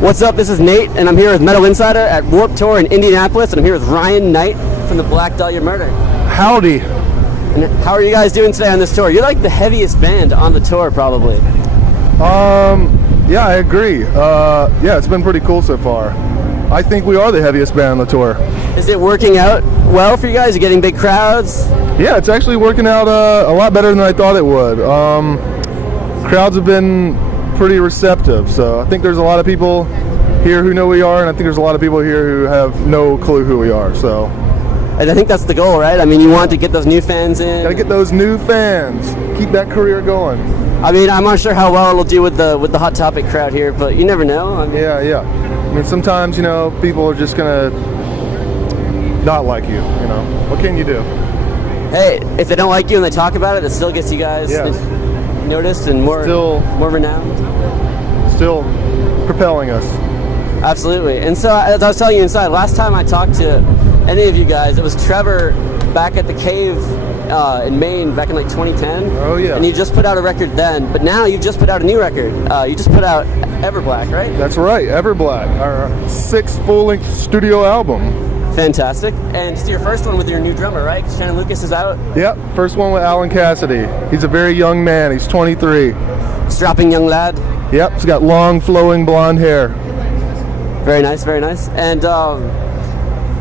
What's up? This is Nate, and I'm here with Metal Insider at Warped Tour in Indianapolis, and I'm here with Ryan Knight from the Black Dahlia Murder. Howdy. And how are you guys doing today on this tour? You're like the heaviest band on the tour, probably. Yeah, I agree. Yeah, it's been pretty cool so far. I think we are the heaviest band on the tour. Is it working out well for you guys? You're getting big crowds? Yeah, it's actually working out a lot better than I thought it would. Crowds have been pretty receptive, so I think there's a lot of people here who know who we are, and I think there's a lot of people here who have no clue who we are. So, and I think that's the goal, right? I mean, you want to get those new fans in. Gotta get those new fans. Keep that career going. I mean, I'm not sure how well it'll do with the Hot Topic crowd here, but you never know. I mean, yeah. I mean, sometimes, people are just gonna not like you. What can you do? Hey, if they don't like you and they talk about it, it still gets you guys noticed and more renowned. Still propelling us. Absolutely. And so, as I was telling you inside, last time I talked to any of you guys, it was Trevor back at the Cave in Maine back in like 2010. Oh yeah. And you just put out a record then, but now you've just put out a new record. You just put out Everblack, right? That's right, Everblack, our 6th full-length studio album. Fantastic. And it's your first one with your new drummer, right? Shannon Lucas is out? Yep, first one with Alan Cassidy. He's a very young man. He's 23. Strapping young lad? Yep, he's got long, flowing blonde hair. Very nice, very nice. And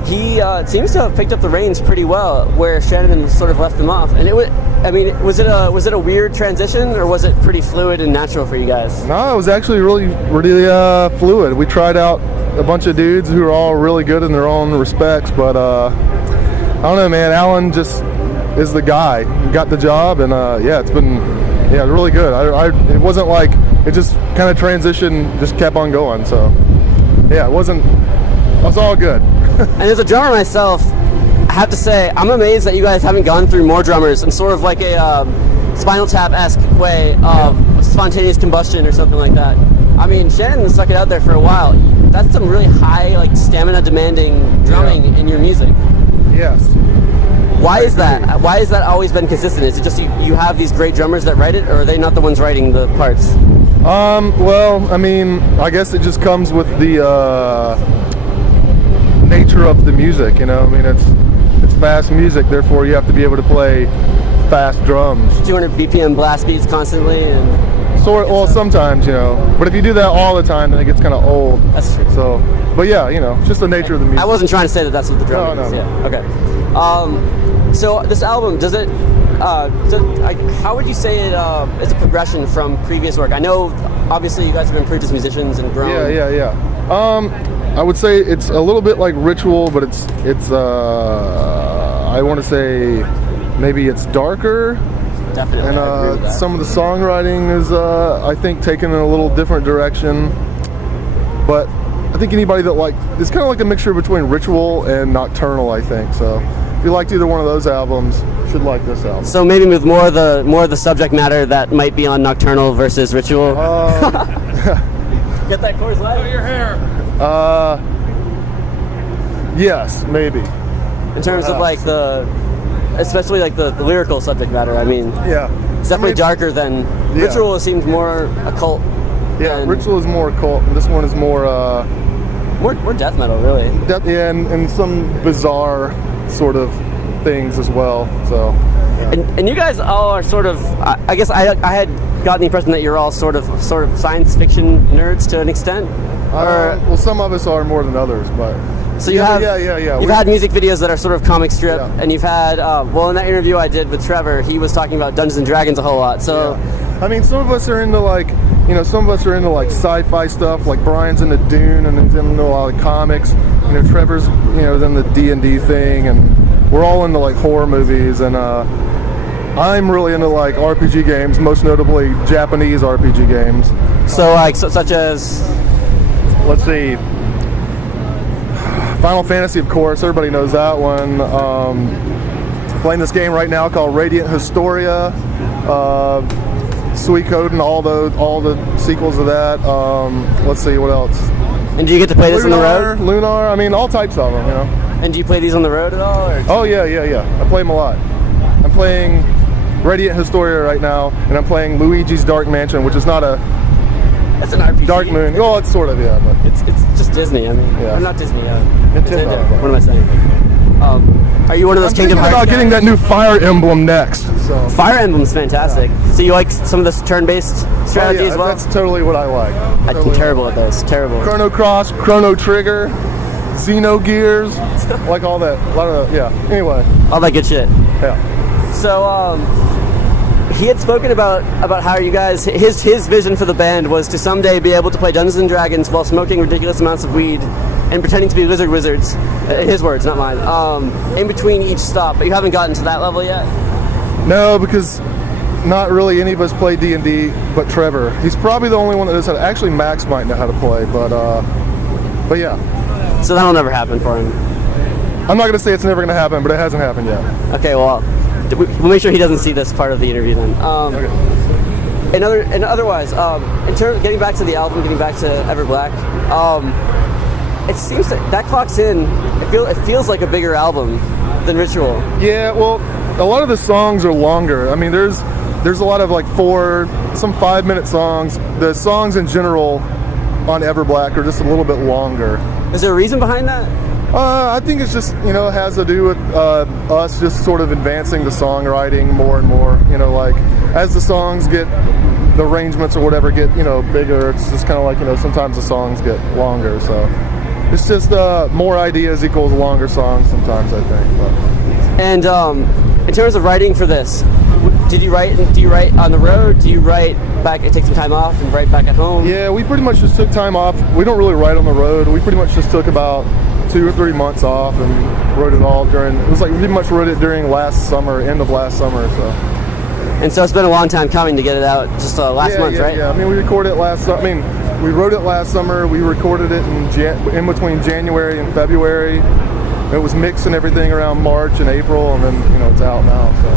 he seems to have picked up the reins pretty well, where Shannon sort of left them off. And was it a weird transition, or was it pretty fluid and natural for you guys? No, it was actually really fluid. We tried out a bunch of dudes who are all really good in their own respects, but I don't know, man. Alan just is the guy. He got the job, and it's been really good. It wasn't like it just kind of transitioned, just kept on going. So it was all good. And as a drummer myself, I have to say I'm amazed that you guys haven't gone through more drummers in sort of like a Spinal Tap-esque way of spontaneous combustion or something like that. I mean, Shannon stuck it out there for a while. That's some really high, like, stamina-demanding drumming in your music. Yes. Why is that? Why has that always been consistent? Is it just you have these great drummers that write it, or are they not the ones writing the parts? Well, I mean, I guess it just comes with the nature of the music, I mean, it's fast music, therefore you have to be able to play fast drums. 200 BPM blast beats constantly, and... sometimes, but if you do that all the time, then it gets kind of old. That's true. So, but yeah, it's just the nature of the music. I wasn't trying to say that that's what the drum is. No. Yeah. Okay. So this album, does it? How would you say it's a progression from previous work? I know, obviously, you guys have been previous musicians and grown. Yeah. I would say it's a little bit like Ritual, but it's I want to say maybe it's darker. Definitely. And I agree with that. some of the songwriting is, I think, taken in a little different direction. But I think anybody that it's kind of like a mixture between Ritual and Nocturnal, I think. So if you liked either one of those albums, you should like this album. So maybe with more of the subject matter that might be on Nocturnal versus Ritual. Get that chorus live. Your hair. Yes, maybe. In terms of especially like the lyrical subject matter, I mean, it's definitely darker than Ritual. Seems more occult. Yeah, Ritual is more occult, and this one is more death metal, really. And some bizarre sort of things as well. So, and you guys all are sort of. I guess I had gotten the impression that you're all sort of science fiction nerds to an extent. Well, some of us are more than others, but. So you've had music videos that are sort of comic strip, and you've had in that interview I did with Trevor, he was talking about Dungeons and Dragons a whole lot. So, I mean, some of us are into some of us are into sci-fi stuff. Like Brian's into Dune, and he's into a lot of comics. Trevor's in the D&D thing, and we're all into horror movies, and I'm really into RPG games, most notably Japanese RPG games. So such as, let's see. Final Fantasy, of course, everybody knows that one. Playing this game right now called Radiant Historia, Suikoden, all the sequels of that. Let's see, what else? And do you get to play this on the road? Lunar, I mean, all types of them, And do you play these on the road at all? Or? Oh, yeah. I play them a lot. I'm playing Radiant Historia right now, and I'm playing Luigi's Dark Mansion, which is not a That's an RPG. Dark Moon. Well, it's sort of, yeah. But It's just Disney. I mean, Yeah. not Disney. Nintendo. What am I saying? Are you one of those I'm Kingdom thinking Hearts about getting guys? that new Fire Emblem next. So. Fire Emblem's fantastic. So you like some of this turn-based strategy Oh, yeah, as well? That's totally what I like. I'm Totally terrible at those. Terrible. Chrono Cross, Chrono Trigger, Xenogears, like all that. A lot of yeah. Anyway, All that good shit. yeah. So he had spoken about how you guys his vision for the band was to someday be able to play Dungeons and Dragons while smoking ridiculous amounts of weed and pretending to be lizard wizards. His words, not mine. In between each stop, but you haven't gotten to that level yet. No, because not really any of us play D&D, but Trevor. He's probably the only one that knows how to. Actually, Max might know how to play, but yeah. So that'll never happen for him. I'm not gonna say it's never gonna happen, but it hasn't happened yet. Okay, well, we'll make sure he doesn't see this part of the interview then. Okay. And otherwise, in terms of getting back to the album, getting back to Ever Black, it seems that clocks in. It feels like a bigger album than Ritual. Yeah, well, a lot of the songs are longer. I mean, there's a lot of like 5-minute songs. The songs in general on Ever Black are just a little bit longer. Is there a reason behind that? I think it's just, it has to do with us just sort of advancing the songwriting more and more. Like as the songs get, the arrangements or whatever get, bigger, it's just kind of like, sometimes the songs get longer. So it's just more ideas equals longer songs sometimes, I think. But. And in terms of writing for this, do you write on the road? Do you write back, take some time off and write back at home? Yeah, we pretty much just took time off. We don't really write on the road. We pretty much just took about 2 or 3 months off and wrote it all during, it was like we pretty much wrote it during last summer, end of last summer. So. And so it's been a long time coming to get it out, just last month, right? Yeah, I mean, we recorded it last summer. I mean, we wrote it last summer. We recorded it in between January and February. It was mixed and everything around March and April, and then, it's out now. So.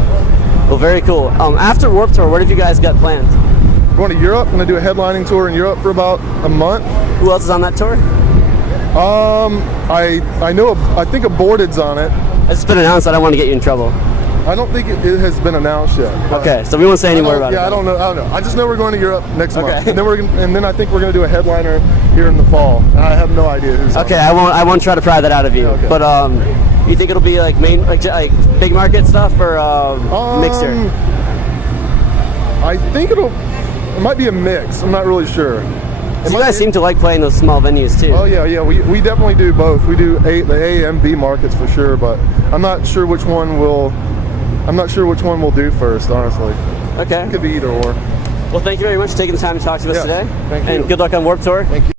Well, very cool. After Warped Tour, what have you guys got planned? Going to Europe. I'm going to do a headlining tour in Europe for about a month. Who else is on that tour? I think Aborted's on it. It's been announced. I don't want to get you in trouble. I don't think it has been announced yet. Okay, so we won't say any more about it. Yeah, I don't know. I just know we're going to Europe next month, Okay. and then I think we're going to do a headliner here in the fall. I have no idea who's on Okay, it. I won't try to pry that out of you. Okay. But you think it'll be like like big market stuff or mixture? I think it might be a mix. I'm not really sure. You guys seem to like playing those small venues too. Oh yeah. We definitely do both. We do the A and B markets for sure, but I'm not sure which one we'll do first, honestly. Okay. It could be either or. Well, thank you very much for taking the time to talk to us Yeah, today. thank you. And good luck on Warped Tour. Thank you.